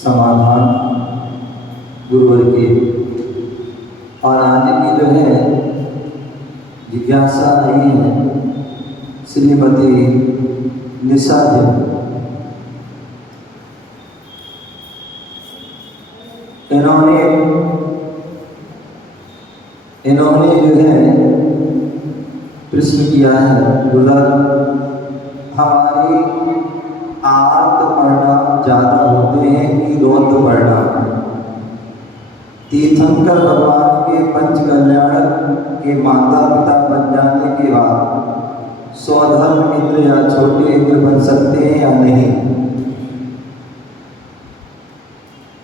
समाधान गुरुवर की। और आज की जो है जिज्ञासा आई है श्रीमती निशा जी। इन्होंने जो है प्रश्न किया है, बोला हमारी आर्त परिणाम ज़्यादा होते हैं कि रौद्र परिणाम। तीर्थंकर भगवान के पंच कल्याण के माता पिता बन जाने के बाद स्वधर्म इंद्र या छोटे इंद्र बन सकते हैं या नहीं।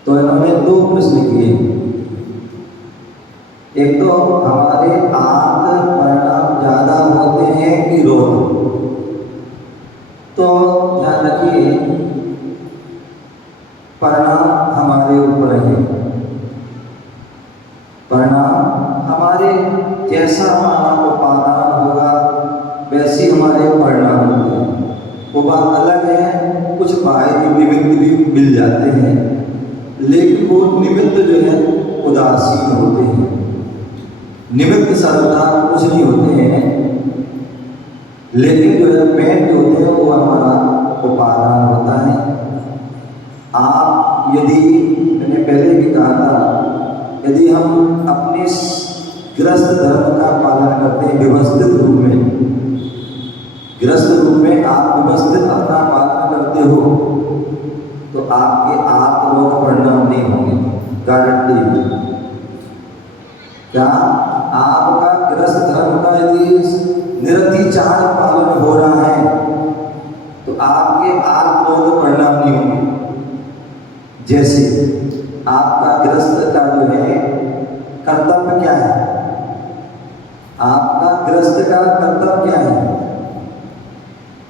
तो इन्होंने दो प्रश्न किए। एक तो हमारे आर्त परिणाम ज़्यादा होते हैं कि रौद्र। तो ध्यान रखिए, परिणाम हमारे ऊपर है। परिणाम हमारे जैसा हमारा उपादान होगा वैसे हमारे परिणाम होते हैं। वो बात अलग है, कुछ बाह्य निमित्त भी मिल जाते हैं, लेकिन वो निमित्त जो है उदासीन होते हैं। निमित्त सर्वथा कुछ नहीं होते हैं, लेकिन जो है मेन जो होते हैं वो हमारा उपादान होता है। आप यदि, मैंने पहले भी कहा था, यदि हम अपने गृहस्थ धर्म का पालन करते हैं व्यवस्थित रूप में, गृहस्थ रूप में आप व्यवस्थित अपना पालन करते हो तो आपके आत्मरोध परिणाम नहीं होंगे, गारंटी। क्या आपका गृहस्थ धर्म का यदि निरतिचार पालन हो रहा है तो आपके आत्मरोध परिणाम नहीं होंगे। जैसे आपका गृहस्थ का जो है कर्तव्य क्या है, आपका गृहस्थ का कर्तव्य क्या है?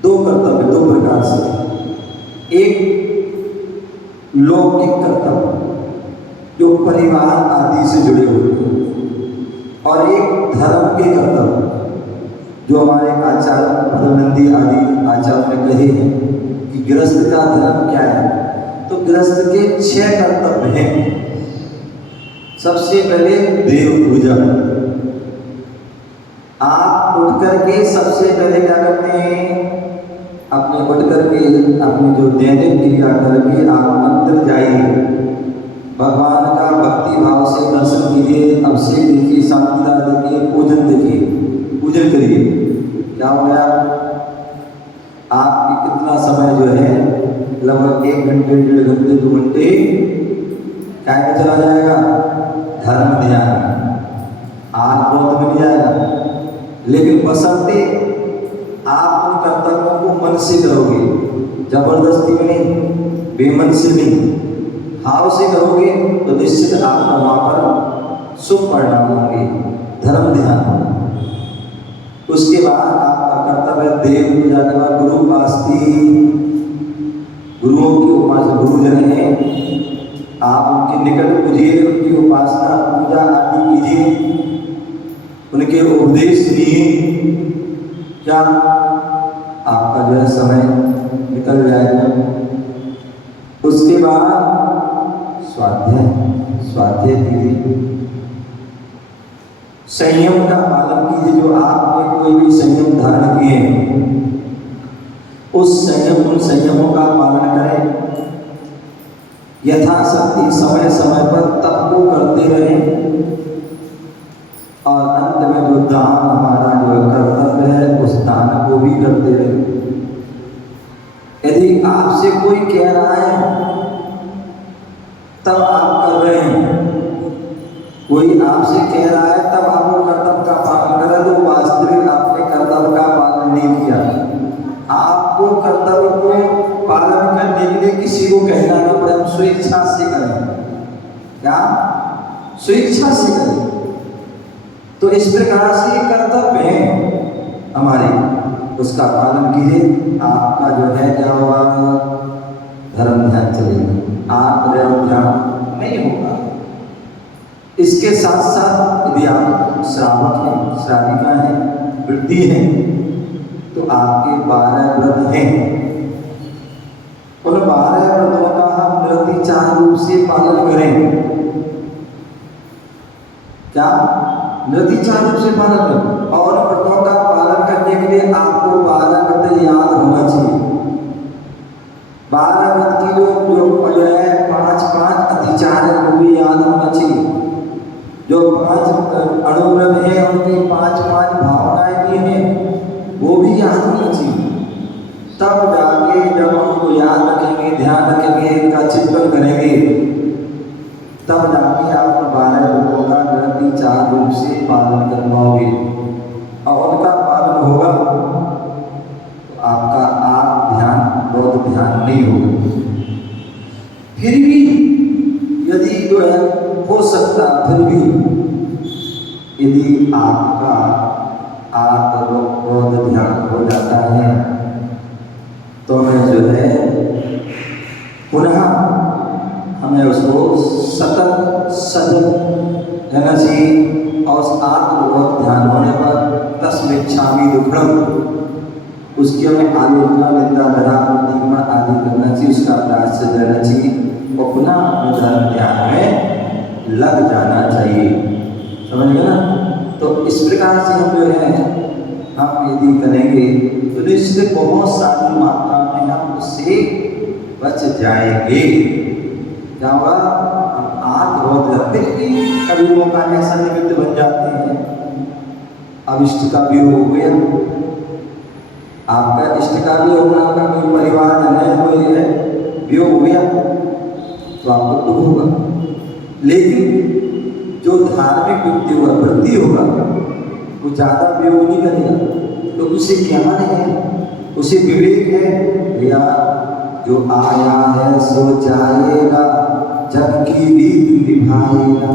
दो कर्तव्य, दो प्रकार से। एक लौकिक कर्तव्य जो परिवार आदि से जुड़े हुए हैं, और एक धर्म के कर्तव्य जो हमारे आचार्य पदनंदी आदि आचार्य ने कहे हैं कि गृहस्थ का धर्म क्या है। तो गृहस्थ के 6 कर्तव्य हैं। सबसे पहले देव पूजा। आप उठ करके सबसे पहले क्या करते हैं, अपने उठ करके अपनी जो दैनिक क्रिया करके आप मंदिर जाइए, भगवान का भक्ति भाव से दर्शन कीजिए, अभिषेक देखिए, शांतिदा देखिए, पूजन देखिए, पूजन करिए। क्या हो गया, आपकी कितना समय जो है लगभग 1 घंटे, 1.5 घंटे, 2 घंटे क्या में चला जाएगा, धर्म ध्यान, आत्मरोध में नहीं जाएगा। लेकिन बशर्ते आप उन कर्तव्यों को मन से करोगे, जबरदस्ती में नहीं, बेमन से नहीं, भाव से करोगे तो निश्चित आपका वहाँ पर शुभ परिणाम होंगे, धर्म ध्यान। उसके बाद आपका कर्तव्य देव पूजा के बाद गुरु उपासती, गुरुओं की उपासना, गुरुजन हैं, आप उनके निकट पूजिए, उनकी उपासना पूजा आदि कीजिए, उनके उपदेश सुनिए। क्या आपका जो है समय निकल जाएगा। उसके बाद स्वाध्याय कीजिए, संयम का पालन कीजिए। जो आपने कोई भी संयम धारण किए उन संयमों का पालन करें। यथाशक्ति समय समय पर तप को करते रहें। और अंत में जो दान हमारा जो कर्तव्य है उस दान को भी करते रहें। यदि आपसे कोई कह रहा है तब आप कर रहे हैं, कोई आपसे कह रहा है तब आप वो कर्तव्य का पालन करें, तो वास्तविक आपने कर्तव्य का पालन नहीं किया। आपको कर्तव्य को पालन करने के लिए किसी को कहना न पड़े, हम स्वेच्छा से करें। क्या स्वेच्छा से करें? तो इस प्रकार से कर्तव्य है हमारे, उसका पालन कीजिए। आपका जो है क्या होगा, धर्म ध्यान चलेगा, आत्मरेव ध्यान नहीं होगा। इसके साथ साथ यदि आप श्रावक हैं, श्राविका हैं, वृद्धि हैं, तो आपके 12 व्रत हैं। उन 12 व्रतों का हम निरतिचार रूप से पालन करें। क्या? नृत्य चार रूप से पालन करें। और व्रतों का पालन करने के लिए आपको 12 व्रत याद होना चाहिए। 12 व्रत की जो है 5 अतिचार है वो भी याद होना चाहिए। जो 5 अणुव्रत है उनकी 5 भावनाएं भी हैं वो भी याद होना चाहिए। तब जाके जब हमको याद रखेंगे, ध्यान रखेंगे, इनका चिंतन करेंगे, तब जाके आप 12 व्रतों का निरंतर चार रूप से पालन कर पाओगे। और उनका पालन होगा तो आपका आप ध्यान बहुत ध्यान नहीं होगा। फिर भी यदि जो है हो सकता, फिर भी यदि आपका बहुत ध्यान हो जाता है तो हमें जो है पुनः हमें उसको सतत सजग रहना चाहिए। और उस आत्मबोध ध्यान होने पर तस्मिच्छामि दुक्कडम उसकी हमें आलोचना, निंदा, निराम, प्रतिमा आदि करना चाहिए, उसका अभ्यास से रहना चाहिए और पुनः अपने धर्म ध्यान में लग जाना चाहिए। समझ गए ना? तो इस प्रकार से हम जो है हम यदि करेंगे तो निश्चित बहुत सारी मात्रा में हम उससे बच जाएंगे। क्या होगा? आत्मबोध। फिर भी कभी मौका ऐसा निमित्त बन जाते हैं, अब इष्ट का भी हो गया, आपका इष्ट का भी होगा, आपका कोई परिवार है, कोई है वियोग हो गया तो आपको दुख होगा। लेकिन जो धार्मिक व्यक्ति होगा, वृद्धि होगा, वो ज़्यादा वियोग नहीं करेगा, तो उसे ज्ञान है, उसे विवेक है, या जो आया है सो जाएगा, जग की रीत निभाएगा।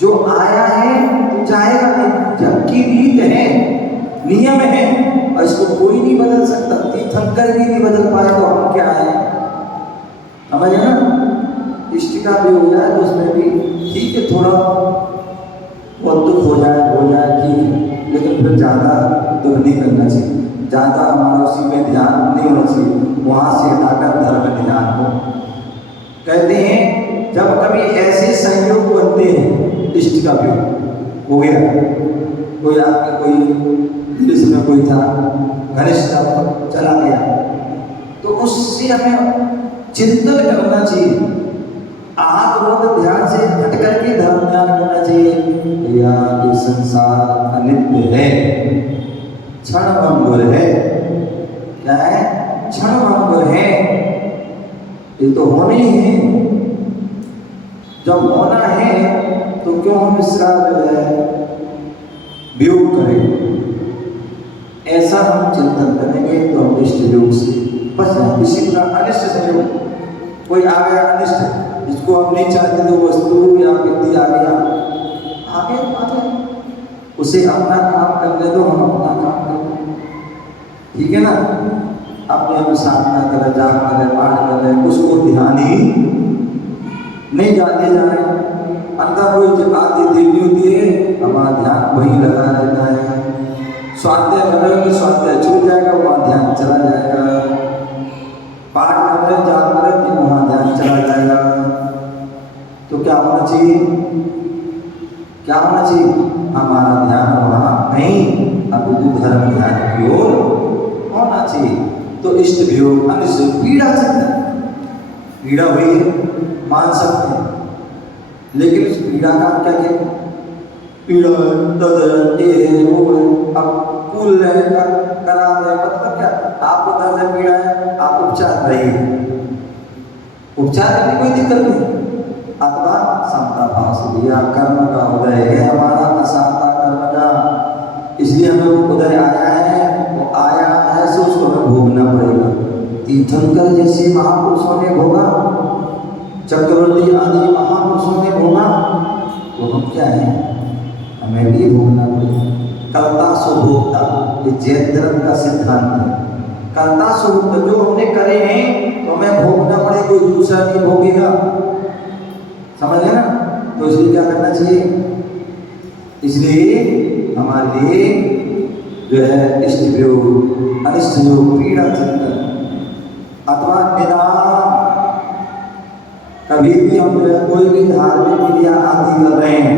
जो आया है तो जाएगा नहीं, जग की रीत है, नियम है, और इसको कोई नहीं बदल सकता। तीर्थंकर भी नहीं बदल पाए तो हम क्या है? समझे ना? इष्ट का भी हो जाए तो उसमें भी ठीक है, थोड़ा बहुत दुख हो जाए ठीक है, लेकिन फिर ज़्यादा दुख नहीं करना चाहिए, ज़्यादा हमारा उसी में ध्यान नहीं होना चाहिए, वहाँ से हटाकर धर्म में ध्यान हो। कहते हैं जब कभी ऐसे संयोग बनते हैं, इष्ट का भी हो गया, कोई आपके कोई जिसमें कोई था घनिष्ठ चला गया, तो उससे हमें चिंतन करना चाहिए, आत्मबोध ध्यान से हट करके धर्म ध्यान करना चाहिए। या ये संसार अनित्य है, क्षणभंगुर है। क्या है? क्षणभंगुर है, ये तो होने ही है। जब होना है तो क्यों हम इसका जो है वियोग करें? ऐसा हम चिंतन करेंगे तो हम इष्ट योग से बच जाएंगे। इसी तरह अनिष्ट संयोग, कोई आ गया अनिष्ट, जिसको हम नहीं चाहते तो वस्तु या व्यक्ति आ गया, आगे उसे अपना काम करने दो, हम अपना काम करें, ठीक है ना? अपने हम साधना करें, जाप करें, पाठ करें, उसको ध्यान ही नहीं जाते जा रहे। अंदर कोई आती देवी होती है, हमारा ध्यान वहीं लगा रहता है। स्वाध्याय कर रहे हो, स्वाध्याय छूट जाएगा, वहाँ ध्यान चला जाएगा। पाठ कर रहे, जाप कर रहे, वहाँ ध्यान चला जाएगा। तो क्या होना चाहिए? क्या होना चाहिए? हमारा ध्यान वहाँ नहीं, अभी जो धर्म ध्यान की ओर होना चाहिए। तो इष्ट वियोग, अनिष्ट पीड़ा चलता है, पीड़ा हुई है मान सकते हैं, लेकिन उस पीड़ा का क्या कहते हैं? पीड़ा दर्द ये वो अब कूल रहे करा रहे, मतलब क्या? आपको दर्द है, पीड़ा है, आप उपचार रहिए, उपचार करने कोई दिक्कत नहीं। अथवा समता भाव से दिया कर्म का उदय है हमारा, असाता कर्म का, इसलिए हमें उदय आया है, वो आया है सो उसको हमें भोगना पड़ेगा। तीर्थंकर जैसे महापुरुषों ने भोगा, चक्रवर्ती आदि महापुरुषों ने भोगा, तो हम क्या है? हमें भी भोगना पड़ेगा। कर्ता सो भोक्ता, ये जैन धर्म का सिद्धांत है। कर्ता सो भोक्ता, जो हमने करे हैं तो हमें भोगना पड़ेगा, कोई दूसरा नहीं भोगेगा। समझ गए ना? तो इसलिए क्या करना चाहिए? इसलिए हमारे लिए जो है इष्ट वियोग, अनिष्ट योग, पीड़ा चिंतन अथवा निदान, कभी भी हम जो है कोई भी धार्मिक क्रिया आदि कर रहे हैं,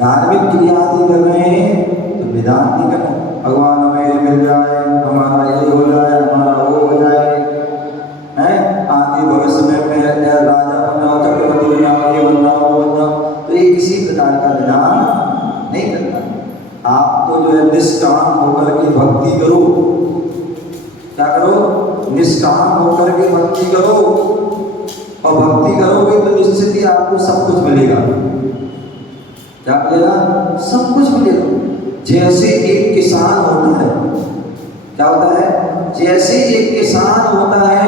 धार्मिक क्रिया आदि कर रहे हैं तो निदान नहीं करना, भगवान हमें ये मिल जाए, हमारा ये हो जाए, हमारा वो हो जाए, हैं आगे भविष्य में मैं राजा बन जाऊँ, चक्रवर्ती बन जाऊँ, ये बन जाऊँ, वो बन जाऊँ, तो ये किसी प्रकार का निदान नहीं करता। आप तो जो है निष्काम होकर के भक्ति करो, क्या करो, निष्काम होकर के भक्ति करो, और भक्ति करोगे तो निश्चित ही आपको सब कुछ मिलेगा। क्या मिलेगा? सब कुछ मिलेगा। जैसे एक किसान होता है, क्या होता है, जैसे एक किसान होता है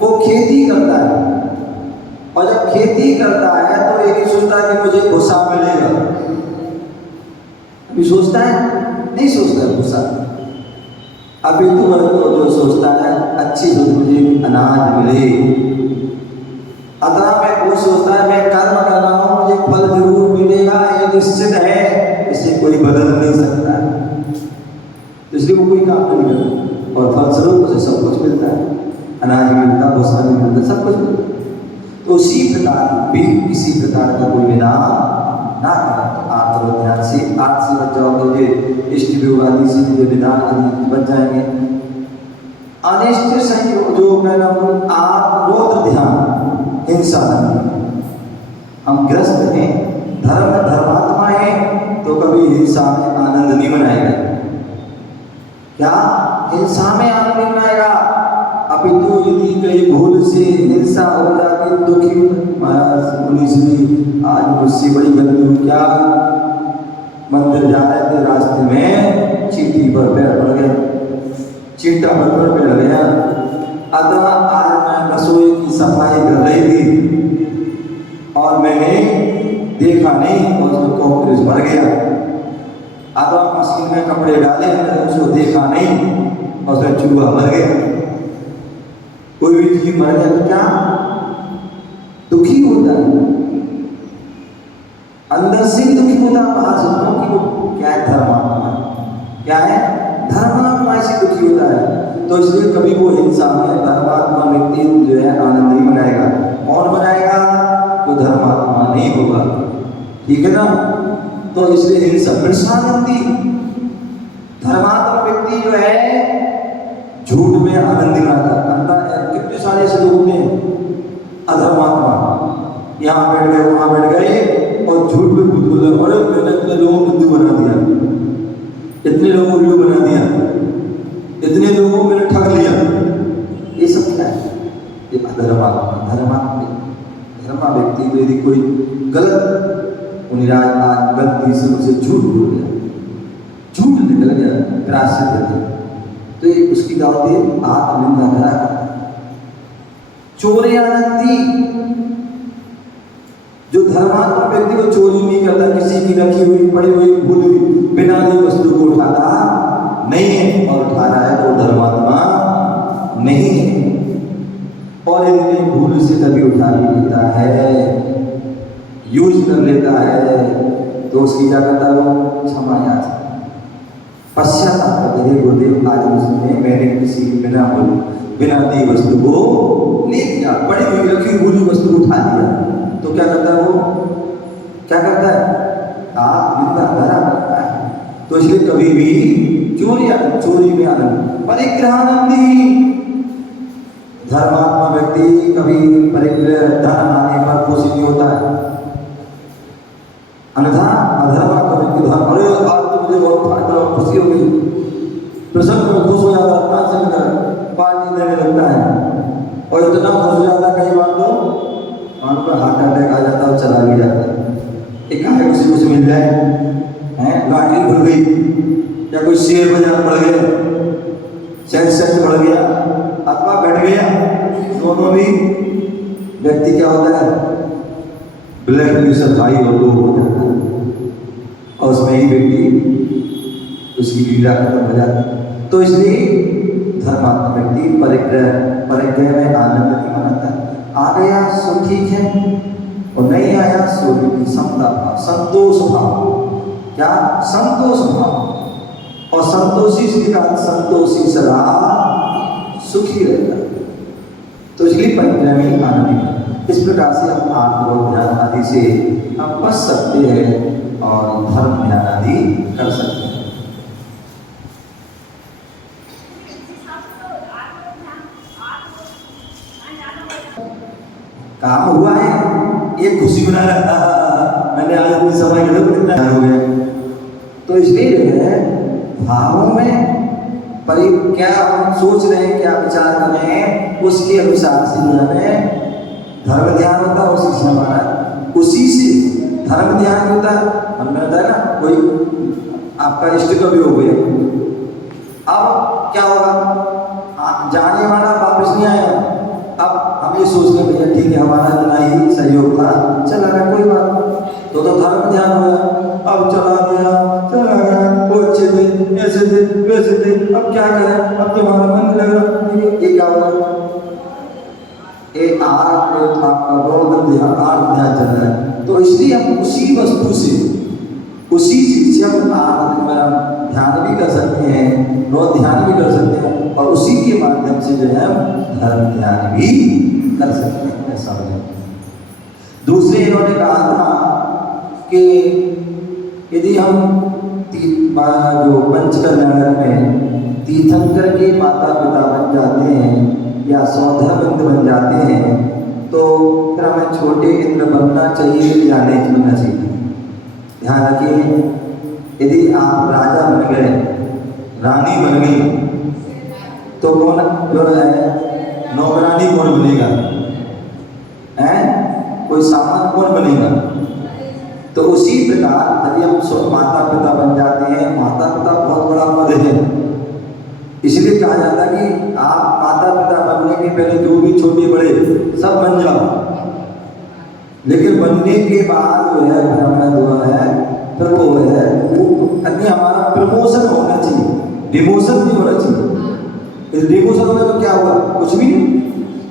वो खेती करता है, और जब खेती करता है तो ये नहीं सोचता कि मुझे भूसा मिलेगा, अभी सोचता है? नहीं सोचता है भूसा, अभी तो जो सोचता है अच्छी जो मुझे अनाज मिले। अतः मैं वो सोचता है मैं कर्म कर रहा हूँ, मुझे फल जरूर मिलेगा, ये निश्चित है, इसे कोई बदल नहीं सकता है, इसलिए वो कोई काम नहीं करता, और फलस्वरूप उसे सब कुछ मिलता है, अनाज मिलता, भूसा भी मिलता, सब कुछ मिलता। तो उसी प्रकार भी किसी प्रकार का कोई विधान ना करें। तो आप लोग ध्यान से आज से बच जाओगे, इष्ट वियोग आदि से जो विधान आदि बच जाएंगे। अनिष्ट संयोग जो मैं आप रोध ध्यान हिंसा नहीं, हम ग्रस्त हैं, धर्मात्मा हैं, तो कभी हिंसा में आनंद नहीं मनाएगा। क्या हिंसा में आनंद नहीं मनाएगा? अभी तो यदि कहीं भूल से हिंसा हो जाती दुखी आज मुझसे बड़ी गलती हो, क्या मंदिर जा रहे थे, रास्ते में चींटी पर पैर पड़ गया, चींटा पर पैर लग गया। अतः आज मैं रसोई की सफाई कर रही थी और मैंने देखा नहीं, और उसमें कॉकरोच मर गया। अतः मशीन में कपड़े डाले, मैंने उसको देखा नहीं, और उसमें चूहा मर गया। कोई भी चीज मर जाए तो क्या दुखी होता है, अंदर से दुखी होता है, बाहर से कि वो क्या है, धर्मात्मा, क्या है, धर्मात्मा से दुखी होता है। तो इसलिए कभी वो हिंसा में धर्मात्मा व्यक्ति जो है आनंद नहीं मनाएगा। कौन मनाएगा? जो धर्मात्मा नहीं होगा, ठीक है ना। तो इसलिए हिंसा मृषानंदी, धर्मात्मा व्यक्ति जो है झूठ में आनंद नहीं मनाता। कितने सारे ऐसे लोग होते हैं अधर्मात्मा, यहाँ बैठ गए, वहां बैठ गए, और झूठ में खुद बोले, अरे मैंने इतने लोगों को हिंदू बना दिया, इतने लोगों को हिंदू बना दिया, इतने लोगों को मैंने ठग लिया। ये सब क्या है? ये अधर्मात्मा। धर्मा व्यक्ति तो यदि कोई गलत आज गलती से उसे झूठ बोल गया, झूठ निकल गया, प्राश्चित कर दिया, तो ये उसकी दावत आत्मनिंदा करा। चोरी आनंदी, जो धर्मात्मा व्यक्ति वो चोरी नहीं करता, किसी की रखी हुई पड़ी हुई भूली हुई बिना दी वस्तु को उठाता नहीं है, और उठा रहा है तो धर्मात्मा नहीं है। और यदि भूल से कभी उठा भी लेता है, यूज कर लेता है, तो उसकी क्या करता है वो क्षमा याचना, पश्चाताप करते हैं, गुरुदेव आज उसने मैंने किसी बिना दी वस्तु को ले लिया, पड़ी हुई रखी भूली वस्तु उठा लिया, तो क्या करता है वो, क्या करता है, आप निंदा करा करता है। तो इसलिए कभी भी चोरी में आनंद, परिग्रहानंदी, धर्मात्मा व्यक्ति कभी परिग्रह धन आने पर खुश नहीं होता है, अन्यथा अधर्मात्मा व्यक्ति धन, अरे आज तो मुझे बहुत खुशी हो गई, प्रसन्न में खुश हो जाता है, अपना से पार्टी देने लगता है, और इतना खुश हो जाता है कई बार तो मानो पर हार्ट अटैक आ जाता है और चला भी जाता है। एक आगे किसी कुछ मिल जाए, हैं लॉटरी खुल गई, या कोई शेयर बाजार बढ़ गया, सेंसेक्स बढ़ गया, अथवा घट गया, दोनों भी व्यक्ति क्या होता है, ब्लड प्रेशर हाई और लो हो जाता है, और उसमें ही व्यक्ति उसकी लीला खत्म हो जाती है। तो इसलिए धर्मात्मा व्यक्ति परिग्रह में आनंद नहीं मनाता। आ गया सो ठीक है, और नहीं आया सो भी समता भाव, संतोष भाव, क्या संतोष भाव, और संतोषी का संतोषी सदा सुखी रहता है। तो इसलिए परिक्रमी आनंदी। इस प्रकार से हम आत्म ध्यान आदि से हम बच सकते हैं और धर्म ध्यान आदि कर सकते हैं। काम हुआ है, एक खुशी बना रहा था, मैंने आज अपनी सफाई के लिए कितना हो गया। तो इसलिए जो है भावों में क्या हम सोच रहे हैं, क्या विचार कर रहे हैं, उसके अनुसार से जो हमें धर्म ध्यान होता है। उसी से हमारा उसी से धर्म ध्यान होता है। हमने बताया ना, कोई आपका इष्ट कभी हो गया, अब क्या होगा, जाने वाला वापस नहीं आएगा। अब हम ये सोच रहे भैया ठीक है, हमारा इतना ही सहयोग था, चला गया, कोई बात, तो धर्म ध्यान हो गया। अब चला गया, वो अच्छे थे, ऐसे थे, वैसे थे, अब क्या करें, अब तो हमारा मन लग रहा। ये क्या होगा, एक आपका बहुत ध्यान चल रहा है। तो इसलिए हम उसी वस्तु से, उसी चीज से हम ध्यान भी कर सकते हैं, बहुत ध्यान भी कर सकते हैं, और उसी के माध्यम से जो है धर्म ध्यान भी कर सकते हैं। ऐसा हो। दूसरे इन्होंने कहा था कि यदि हम जो पंचकर्म में तीर्थंकर के माता पिता बन जाते हैं या सौधर्मिंद बन जाते हैं, तो फिर हमें छोटे इंद्र बनना चाहिए या नहीं बनना चाहिए। ध्यान रखिए, यदि आप राजा बन गए, रानी बन गई, तो कौन जो है नौकरानी कौन बनेगा, हैं? कोई सामान कौन बनेगा। तो उसी प्रकार यदि हम माता पिता बन जाते हैं, माता पिता बहुत बड़ा पद है, इसलिए कहा जाता है कि आप माता पिता बनने के पहले जो भी छोटे बड़े सब बन जाओ, लेकिन बनने के बाद जो है हमारा दुआ है, फिर वो है वो हमारा प्रमोशन होना चाहिए, डिमोशन नहीं होना चाहिए। डिमोशन होगा तो क्या होगा, कुछ भी नहीं।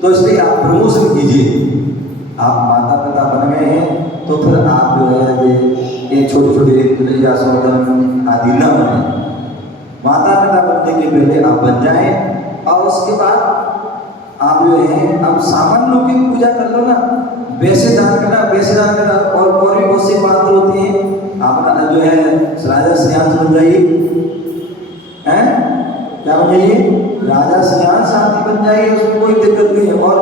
तो इसलिए आप प्रमोशन कीजिए। आप माता पिता बन गए हैं तो फिर आप जो है ये छोटे छोटे या सौदन आदि न बने। माता पिता बनने के पहले आप बन जाएं, और उसके बाद आप जो है अब सामान्य लोग की पूजा कर लो ना, वैसे दान करना, वैसे दान करना, और भी बहुत सी पात्र होती हैं। आप जो है राजा श्रेयांश बन जाइए, हैं क्या बन जाइए, राजा श्रेयांश शांति बन जाइए, उसमें कोई दिक्कत नहीं है। और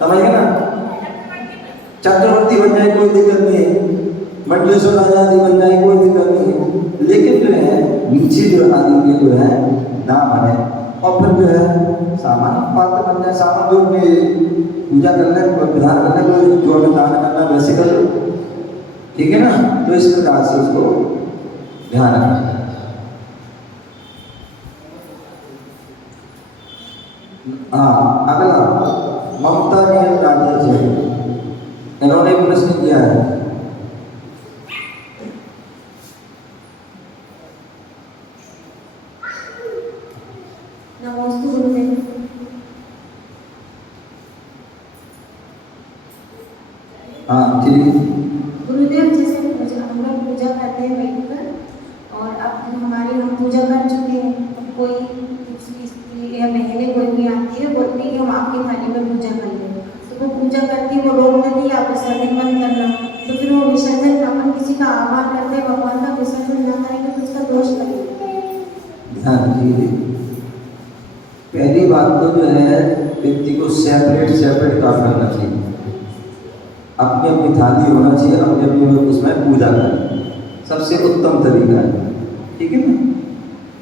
समझिए ना, चक्रवर्ती बन जाए कोई दिक्कत नहीं है, मंडलेश्वर राजा आदि बन जाए कोई दिक्कत नहीं है। लेकिन जो है नीचे जो आदि के जो है नाम बने, और फिर जो है सामान्य पात्र बन जाए, सामान्य जो में पूजा करना, विधान करना, जो दान करना वैसे कर लो, ठीक है ना। तो इस प्रकार से उसको ध्यान रखना। हाँ, अगला ममता नियम राज्य से इन्होंने प्रश्न किया है। हाँ जी गुरुदेव, जैसे हम लोग पूजा करते हैं बैठकर, और अब हमारी हम पूजा कर चुके हैं, अब कोई स्त्री या बहनें कोई भी आती है, बोलती है कि हम आपकी थाली में पूजा कर लें, तो वो पूजा करती है, वो रोक देती है, आप विसर्जन बंद कर रहे हो, तो फिर वो विसर्जन अपन किसी का आह्वान करते हैं, भगवान का विसर्जन न करेंगे तो उसका दोष लगेगा। ध्यान दीजिए, पहली बात तो जो है व्यक्ति को सेपरेट काम करना चाहिए, अपनी अपनी थाली होना चाहिए, अपने अपने उसमें पूजा करें, सबसे उत्तम तरीका है, ठीक है ना।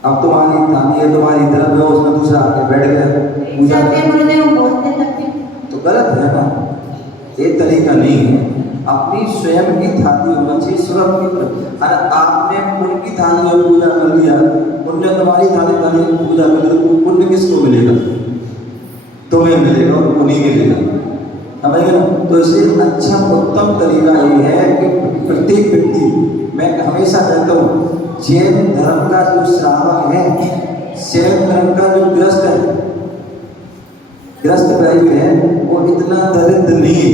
अब तुम्हारी थाली है, तुम्हारी तरफ है, उसमें दूसरा आके बैठ गया पूजा तो गलत है ना, ये तरीका नहीं है। अपनी स्वयं की थाली होना चाहिए, सुरक्षित। अरे आपने उनकी थाली में पूजा कर लिया, उनने तुम्हारी थाली में पूजा कर ली, तो पुण्य किसको मिलेगा, तुम्हें मिलेगा और उन्हीं मिलेगा, समझ गए। तो इसलिए अच्छा उत्तम तरीका ये है कि प्रत्येक व्यक्ति, मैं हमेशा कहता हूँ, जैन धर्म का जो श्रावक है, जैन धर्म का जो ग्रस्त है, ग्रस्त भाई है, वो इतना दरिद्र नहीं है,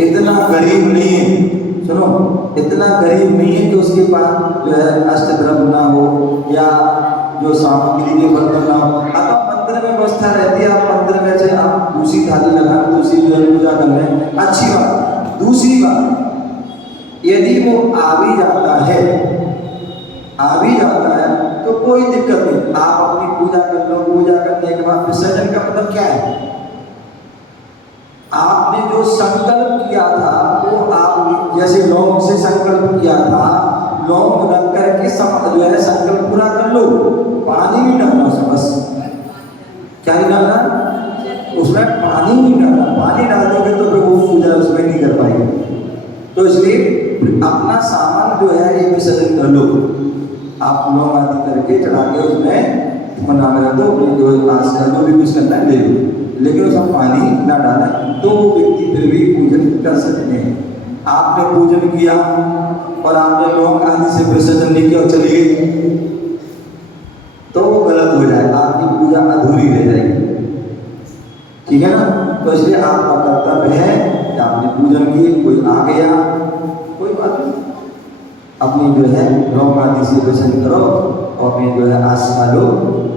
इतना गरीब नहीं है, सुनो, इतना गरीब नहीं है कि उसके पास जो है अष्टद्रव्य ना हो या जो सामग्री के बर्तन ना हो। अगर मंदिर में व्यवस्था रहती है, आप मंदिर में से आप दूसरी थाली लगा दूसरी जो है पूजा कर रहे हैं, अच्छी बात। दूसरी बात, यदि वो आ भी जाता है तो कोई दिक्कत नहीं, आप अपनी पूजा कर लो। पूजा करने के बाद विसर्जन का मतलब क्या है? आपने जो संकल्प किया था वो आप जैसे लौंग से संकल्प किया था, लौंग रख करके जो है संकल्प पूरा कर लो। पानी नहीं डालना उसमें, बस क्या नहीं डालना, उसमें पानी नहीं डालना। पानी डाल दोगे तो फिर वो पूजा उसमें नहीं कर पाएंगे। तो इसलिए अपना सामान जो है ये विसर्जन कर लो। आप लौंग आदि करके चढ़ा के उसमें बना में दो, जो पास कर लो, भी कुछ करना है ले लो, लेकिन उसमें पानी ना डाला तो वो व्यक्ति फिर भी पूजन कर सकते हैं। आपने पूजन किया और आपने लौंग आदि से विसर्जन नहीं किया और चली गई तो वो गलत हो जाएगा, आपकी पूजा अधूरी रह जाएगी। ठीक है ना? तो इसलिए आपका कर्तव्य है कि आपने पूजन की, कोई आ गया कोई बात नहीं, अपनी जो है लौंग आदि से विसर्जन करो और अपनी जो है आस खा लो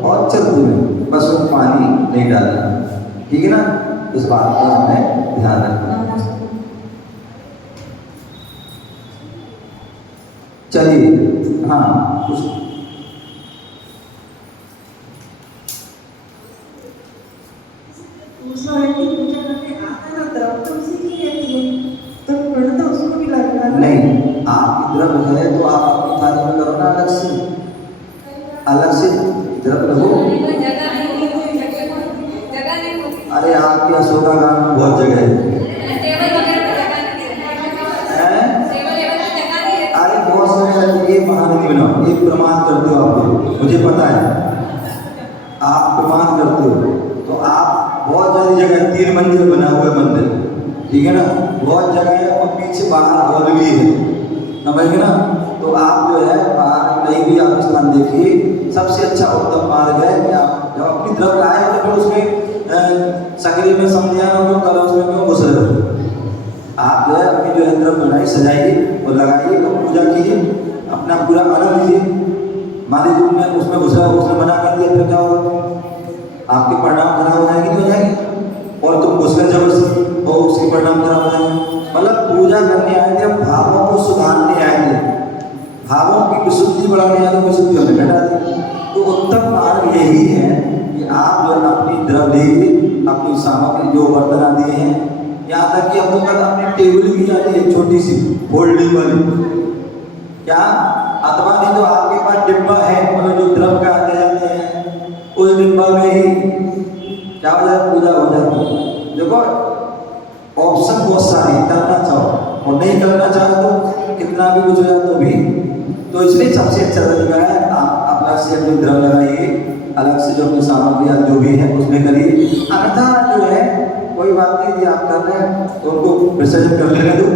और चलते में, बस वो पानी नहीं डालना। ठीक है ना? इस बात का हमें ध्यान रखना। चलिए, हाँ कुछ दूसरा व्यक्ति पूजा करने आता है ना, द्रव्य तो उसी की रहती है, तो पुण्य तो उसको भी लगेगा ना। नहीं, आपकी द्रव्य है तो आप अपनी थाली में करो ना, अलग से द्रव्य रखो। अरे आपके अशोका गांव में बहुत जगह है, अरे बहुत सारे, ये बहाने नहीं बनाओ, ये प्रमाण करते हो आप लोग, मुझे पता है आप प्रमाण करते हो। तो आप बहुत सारी जगह, 3 मंजिल बना हुआ है मंदिर, ठीक है ना, बहुत जगह है और पीछे बाहर हॉल भी है, समझ गए ना? तो आप जो है बाहर कहीं भी आप स्थान देखिए, सबसे अच्छा उत्तम मार्ग है कि आप जब अपनी द्रव्य लाए तो फिर उसमें सकरी में समझिया ना कल उसमें क्यों घुस रहे हो। आप जो है अपनी जो है द्रव्य बनाई, सजाइए और लगाइए और पूजा कीजिए, अपना पूरा आनंद लीजिए। मान लीजिए तुमने उसमें घुस रहा, उसने मना कर दिया, फिर क्या होगा? आपके परिणाम खराब हो जाएंगे, नहीं हो जाएंगे? और तुम घुस गए जबरदस्ती और उसके परिणाम खराब हो जाएंगे। मतलब पूजा करने आए थे, हम भावों को सुधारने आए थे, भावों की विशुद्धि बढ़ाने आए थे, विशुद्धि होने बैठा थे। तो उत्तम मार्ग यही है कि आप जो अपनी द्रव्य लीजिए, अपनी सामग्री जो बर्तन आदि हैं, यहाँ तक कि हम लोग अपनी टेबल भी आती है छोटी सी फोल्डिंग वाली, क्या अथवा नहीं तो आपके पास डिब्बा है, मतलब जो द्रव्य का आते जाते हैं उस डिब्बा में ही क्या हो जाए, पूजा हो जाती है। देखो ऑप्शन बहुत सारे, करना चाहो और नहीं करना चाहो तो कितना भी कुछ हो जाए तो भी। तो इसलिए सबसे अच्छा तरीका है आप अपना से अपनी द्रव्य लगाइए, अलग से जो अपनी सामग्री जो भी है उसमें करिए। अन्यथा जो है कोई बात नहीं, यदि आप कर रहे हैं तो उनको विसर्जन कर लेने दो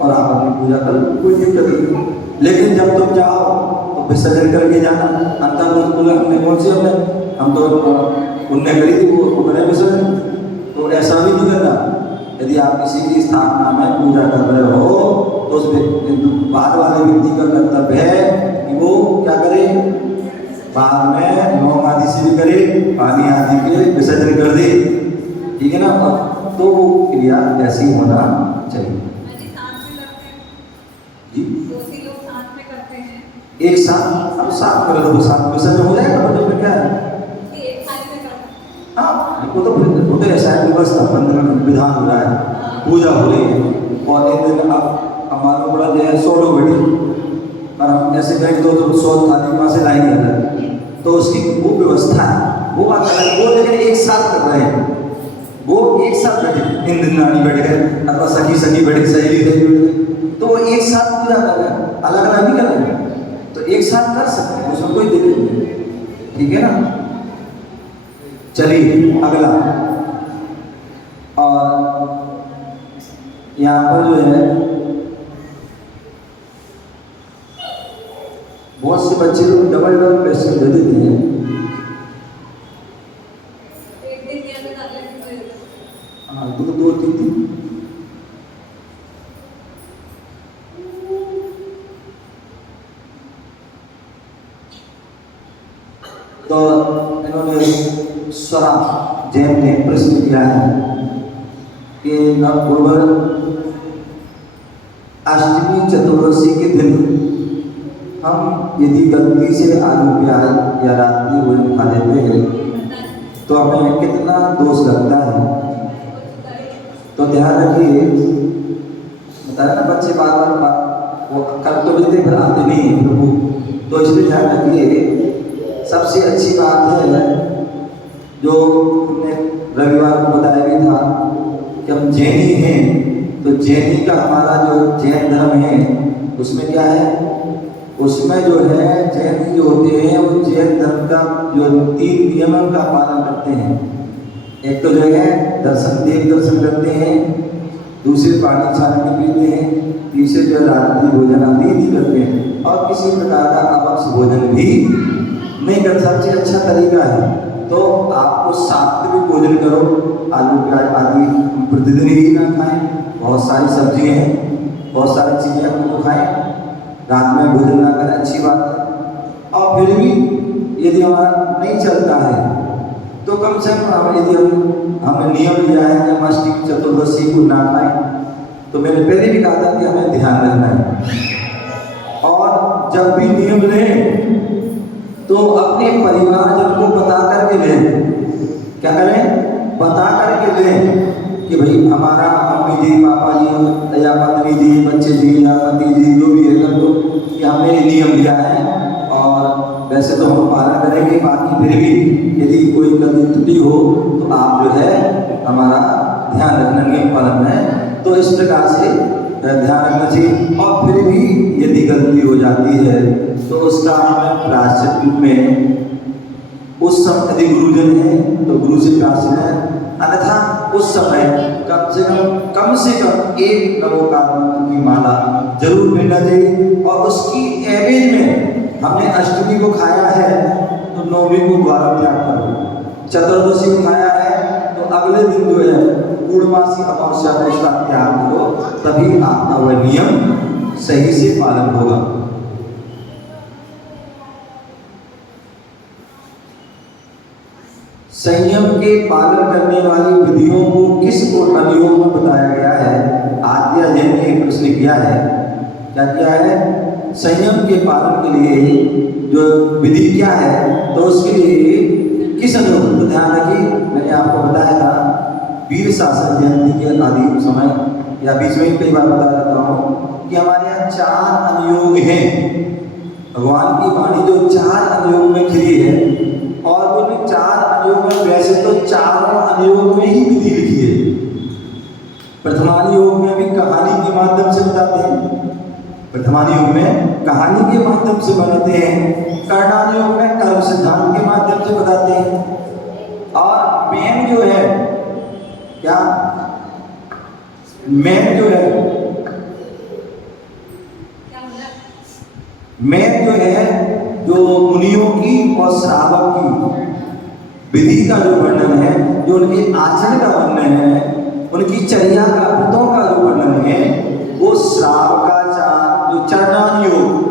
और आप अपनी पूजा कर लो, कोई दिक्कत नहीं। लेकिन जब तुम जाओ तो विसर्जन करके जाना। अंतर हमने कौन सी हम तो उनने करी थी, वो करें विसर्जन, तो ऐसा भी नहीं करना। यदि आप किसी की स्थापना में पूजा कर रहे हो तो उस बाद वाले व्यक्ति का कर्तव्य है कि वो क्या करे, बाद में लौंग आदि से भी करे, पानी आदि के विसर्जन कर दे। ठीक है ना? तो वो क्रिया ऐसी होना चाहिए। जी एक साथ अब साथ कर लो, साथ विसर्जन हो जाएगा, तो उसमें क्या है? हाँ, वो तो ऐसा है व्यवस्था, मंदिर में विधान हो रहा है, पूजा हो रही है और इन दिन अब मालूम पड़ा जो है 100 लोग बैठे और हम ऐसे कहें तो 100 थाली वहाँ से लाएंगे अलग, तो उसकी वो व्यवस्था है, वो बात अलग। वो लेकिन एक साथ कर रहे हैं, वो एक साथ बैठे, इन दिन नानी बैठ गए अथवा सखी बैठ गई, सहेली बैठ गई, तो वो एक साथ पूजा कर रहे हैं, अलग अलग नहीं कर रहे हैं, तो एक साथ कर सकते हैं, उसमें कोई दिक्कत नहीं। ठीक है ना? चलिए अगला, और यहाँ पर जो है बहुत से बच्चे लोग डबल पैसे दे देते हैं। हाँ, 2-2-3 तो इन्होंने स्वरा जैन ने प्रश्न किया है कि नवपूर्व अष्टमी चतुर्दशी के दिन हम यदि गलती से आलू प्याज या रात्रि भोजन खा लेते हैं तो हमें कितना दोष लगता है। तो ध्यान रखिए, बताया ना बच्चे बार बार वो कर तो लेते फिर आते नहीं हैं प्रभु, तो इसलिए ध्यान रखिए। सबसे अच्छी बात है जो हमने रविवार को बताया भी था कि हम जैनी हैं, तो जैनी का हमारा जो जैन धर्म है उसमें क्या है, उसमें जो है जैन जो होते हैं वो जैन धर्म का जो 3 नियमों का पालन करते हैं। एक तो जो है देव दर्शन करते हैं, दूसरे पानी छान नहीं पीते हैं, तीसरे जो रात्रि भोजन आदि नहीं करते हैं और किसी प्रकार का अपक्ष भोजन भी नहीं कर। सबसे अच्छा तरीका है तो आपको सात्विक भोजन करो, आलू प्याज आदि प्रतिदिन ही ना खाएं, बहुत सारी सब्जियां हैं, बहुत सारी चीज़ें हमको खाएं, रात में भोजन ना करें, अच्छी बात है। और फिर भी यदि हमारा नहीं चलता है तो कम से कम यदि हमने नियम लिया है कि हम अष्टमी चतुर्दशी को ना खाएं, तो मैंने पहले भी कहा था कि हमें ध्यान रखना है। और जब भी नियम लें तो अपने परिवारजन को बता करके लें। क्या करें? बता करके लें कि भाई हमारा मम्मी जी, पापा जी या पत्नी जी, बच्चे जी या पति जी जो भी है तो कि हमने नियम लिया है और वैसे तो हम पालन करेंगे, बाकी फिर भी यदि कोई गलती त्रुटि हो तो आप जो है हमारा ध्यान रखना, नियम पालन में। तो इस प्रकार से ध्यान रखना चाहिए। और फिर भी यदि गलती हो जाती है तो उसका हमें प्रायश्चित रूप में उस समय यदि गुरुजन है तो गुरु से प्रार्थना है, अन्यथा उस समय कम से कम एक नमोकार मंत्र की माला जरूर मिलना चाहिए। और उसकी एवरेज में हमने अष्टमी को खाया है तो नौवीं को द्वारा त्याग करो, चतुर्दशी को खाया है तो अगले दिन जो है पूर्णमासी अमावस्या को उसका त्याग करो, तभी आपका वह नियम सही से पालन होगा। संयम के पालन करने वाली विधियों को किस अनुयोग में बताया गया है? आद्या जैन ने एक प्रश्न किया है। क्या किया है? संयम के पालन के लिए जो विधि क्या है तो उसके लिए किस अनुयोग? तो ध्यान रखिए, मैंने आपको बताया था वीर शासन जयंती के आदि समय या बीच में कई बार बता देता हूँ कि हमारे यहाँ 4 अनुयोग हैं। भगवान की वाणी जो 4 अनुयोग में खिली है और वो 4 अनुयोग में वैसे तो 4 अनुयोग में ही विधि लिखी है। प्रथमानुयोग में भी कहानी के माध्यम से बताते हैं, प्रथमानुयोग में कहानी के माध्यम से बताते हैं, कर्णानुयोग में कर्म सिद्धांत के माध्यम से बताते हैं। और मेन जो है क्या, मेन जो है जो मुनियों की और श्रावक की विधि का जो वर्णन है, जो उनके आचरण का वर्णन है, उनकी चर्या का व्रतों का जो वर्णन है, वो श्रावकाचार जो चरणानुयोग,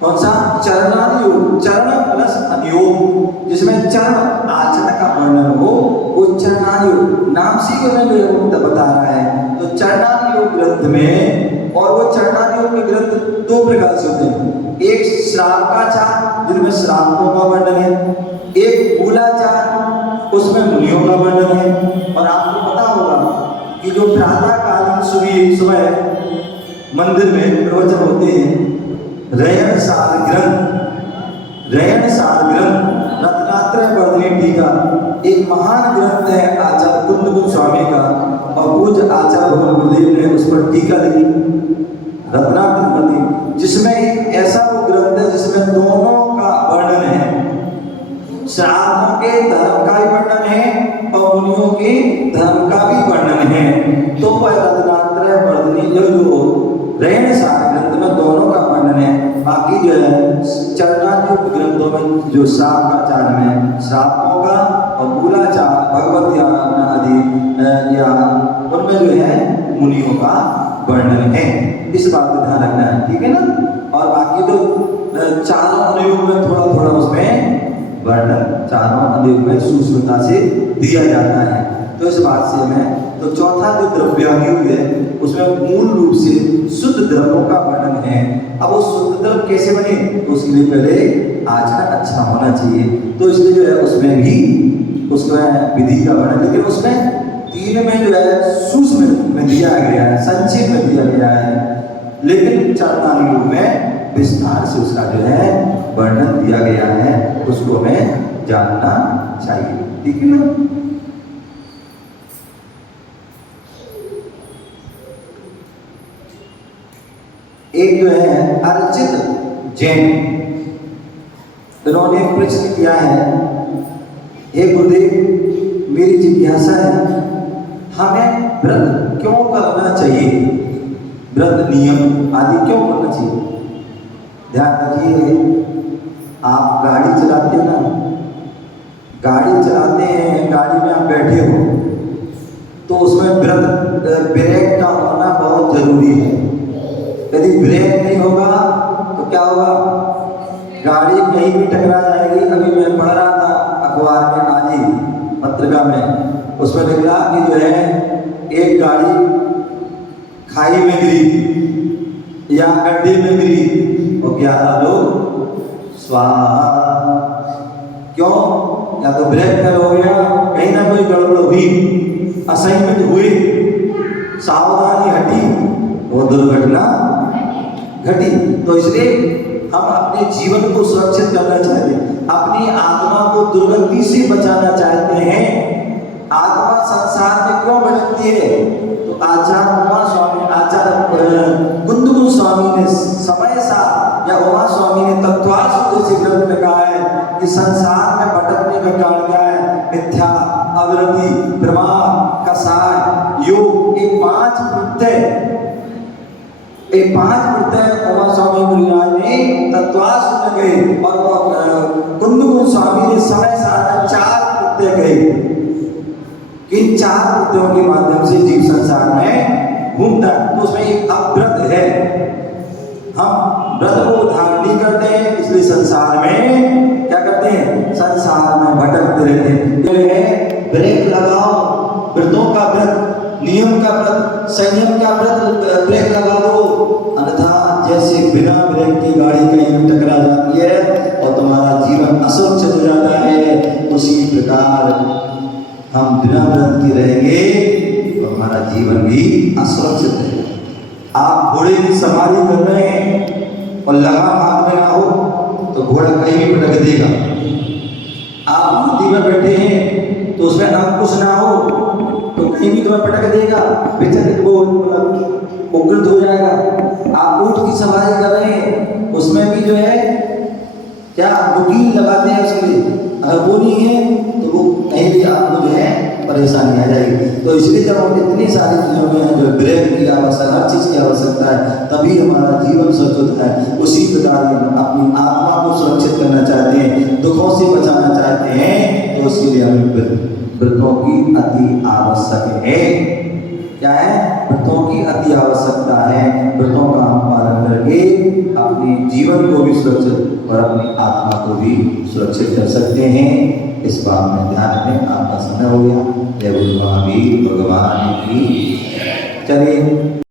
कौन सा? चरणानुयोग, चरण प्लस अनुयोग, जिसमें चरण आचरण का वर्णन हो वो चरणानुयोग नाम से ही बता रहा है। तो चरणानुयोग ग्रंथ में, और वो चरणानुयोग के ग्रंथ 2 प्रकार से होते हैं, एक श्रावकाचार जिनमें श्रावकों का वर्णन है, एक मूलाचार उसमें मुनियों का वर्णन है। और आपको पता होगा कि जो प्रातःकालीन सुबह मंदिर में प्रवचन होते हैं, रयन सार ग्रंथ रत्नात्रय वर्धनी टीका एक महान ग्रंथ है आचार्य कुंद स्वामी का, और पूज्य आचार्य भगवान गुरुदेव ने उस पर टीका लिखी रत्नात्रय वर्धनी, जिसमें एक ऐसा वो ग्रंथ है जिसमें दोनों का वर्णन है, श्रावकों के धर्म का भी वर्णन है और मुनियों के धर्म का भी वर्णन है। तो वह रत्नात्रय वर्धनी जो रयन सार ग्रंथ में दोनों का वर्णन है। बाकी जो है चरणानुयोग ग्रंथों में जो श्रावकाचार में श्रावकों का और मूलाचार भगवत आराधना आदि या उनमें जो है मुनियों का वर्णन है। इस बात का ध्यान रखना है, ठीक है ना। और बाकी तो 4 अनुयोग में थोड़ा थोड़ा उसमें वर्णन चारों अनेक में सूक्ष्मता से दिया जाता है। तो इस बात से हमें तो चौथा जो द्रव्यायुग है उसमें मूल रूप से शुद्ध द्रव्यों का वर्णन है। अब वो शुद्ध द्रव्य कैसे बने तो उसके लिए पहले आचरण अच्छा होना चाहिए। तो इसलिए जो है उसमें भी उसमें विधि का वर्णन, लेकिन उसमें 3 में जो है सूक्ष्म में दिया गया है, संक्षेप में दिया गया है, लेकिन चरणायुग में विस्तार से उसका जो है वर्णन दिया गया है, उसको हमें जानना चाहिए। ठीक है ना। एक जो है अर्चित जैन, उन्होंने प्रश्न किया है, हे गुरुदेव मेरी जिज्ञासा है हमें व्रत क्यों करना चाहिए, व्रत नियम आदि क्यों करना चाहिए। ध्यान रखिए, आप गाड़ी चलाते हैं ना, गाड़ी चलाते हैं, गाड़ी में आप बैठे हो तो उसमें ब्रेक का होना बहुत जरूरी है। यदि ब्रेक नहीं होगा तो क्या होगा, गाड़ी कहीं भी टकरा जाएगी। अभी मैं पढ़ रहा था अखबार में, आज ही पत्रिका में, उसमें लिख रहा कि जो है एक गाड़ी खाई में गिरी या गड्ढे में गिरी और 11 लोग स्वाहा। क्यों, या तो ब्रेक फेल हो गया, कहीं ना कोई गड़बड़ हुई, असाइनमेंट हुई, सावधानी हटी, वो दुर्घटना घटी। तो इसलिए हम अपने जीवन को सुरक्षित करना चाहते हैं, अपनी आत्मा को दुर्गति से बचाना चाहते हैं। आत्मा संसार में क्यों भटकती है, तो आचार्य उमा स्वामी, आचार्य कुंदकुल स्वामी ने समय सा या उमा स्वामी ने तत्वार्थ जैसे ग्रंथ में कहा है कि संसार में भटकने का कारण क्या है, मिथ्या, अवृत्ति, प्रमाद, कसाय, योग, ये 5 प्रत्यय उमा स्वामी मुनिराज ने तत्वार्थ में गए और कुंदकुल स्वामी ने समय साधना 4 प्रत्यय गए कि 4 प्रत्ययों के माध्यम से जीव संसार में घूमता है। तो उसमें एक अव्रत है, हम व्रत को धारण नहीं करते हैं, इसलिए संसार में क्या करते हैं, संसार में भटकते रहते हैं। ये है ब्रेक लगाओ, व्रतों का व्रत, नियम का व्रत, संयम का व्रत, ब्रेक लगा दो, अन्यथा जैसे बिना ब्रेक की गाड़ी कहीं भी टकरा जाती है और तुम्हारा जीवन असुरक्षित हो जाता है, उसी प्रकार हम बिना व्रत के रहेंगे तो हमारा जीवन भी असुरक्षित है। आप घोड़े की सवारी कर रहे हैं और लगाम हाथ में ना हो तो घोड़ा कहीं भी भटक देगा। आप हाथी में बैठे हैं तो उसमें अंकुश ना हो तो कहीं भी तुम्हें पटक देगा, बेचारे वो उग्रत हो जाएगा। आप ऊँट की सवारी कर रहे हैं, उसमें भी जो है क्या बुकील लगाते हैं उसके लिए, अगर वो नहीं है तो वो कहीं भी आपको जो है परेशानी आ जाएगी। तो इसलिए जब हम इतनी सारी चीज़ों में जो ब्रेक की आवश्यकता, हर चीज़ की आवश्यकता है, तभी हमारा जीवन सुरक्षित है। उसी प्रकार हम अपनी आत्मा को सुरक्षित करना चाहते हैं, दुखों से बचाना चाहते हैं, तो उसके लिए हमें व्रतों की अति आवश्यक है। क्या है, व्रतों की अति आवश्यकता है। व्रतों का हम पालन करके अपने जीवन को भी सुरक्षित और अपनी आत्मा को भी सुरक्षित कर सकते हैं। इस बात में ध्यान में आपका समय हो गया। जय गुरु महावीर भगवान की। चलिए